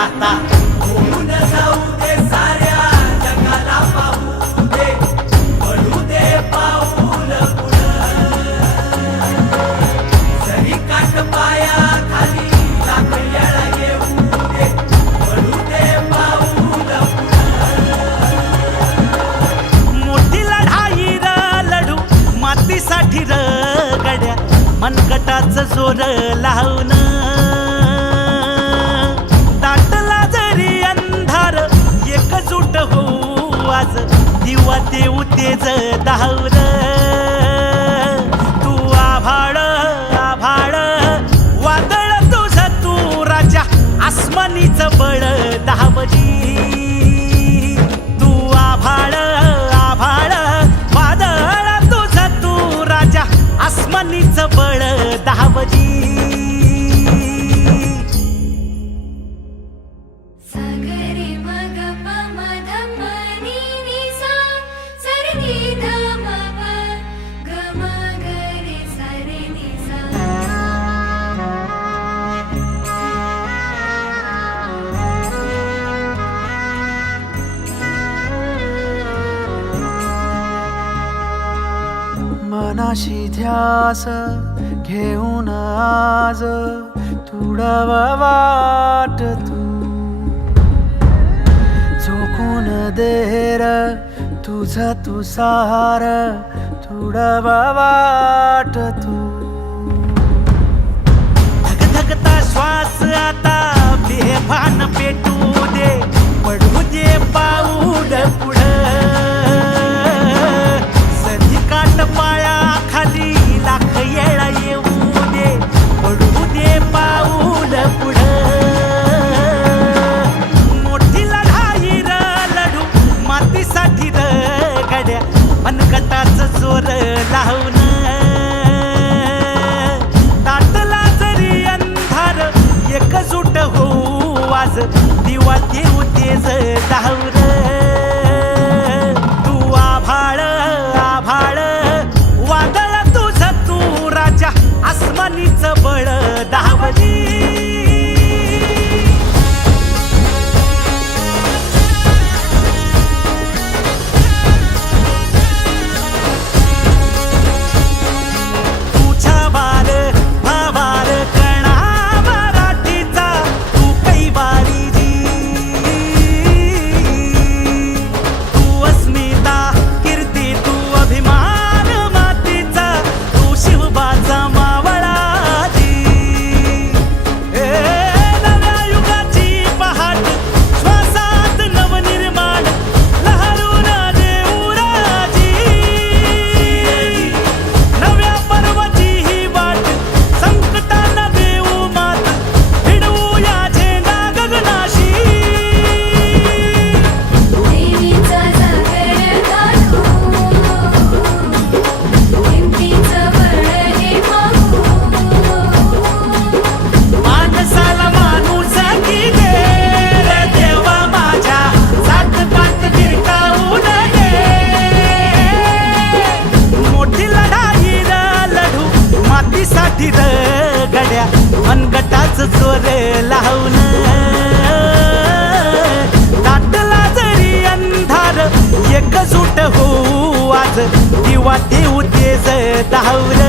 आता. होऊन जाऊ दे साऱ्या जगाला पाहू दे पडू दे पाऊल पुढं. जरी काट पाया खाली लाख येळा येऊ दे पडू दे पाऊल मोठी लढाई र लढू मातीसाठी र गड्या मनकटाच जोर लावून होऊ आज दिवा देऊ तेज धावर. मनाशी ध्यास घेऊन आज तुडवा वाट तू. झोकून देर तुझ तू सार तुडवा वाट तू. धगधगता श्वास आता साठी रगड्या गड्या मनकटाच जोर लावून. दाटला जरी अंधार एकजूट होऊ आज दिवा देऊ तेज धावर तू आभाळ मनगटाच चोर लावून दाटला जरी अंधार एकजूट होऊ आज दिवा देऊ तेज धावल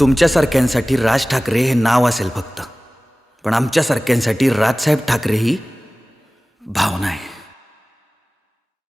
तुमच्यासारख्यांसाठी राज ठाकरे हे नाव असेल फक्त. पण आमच्यासारख्यांसाठी राजसाहेब ठाकरे ही भावना आहे.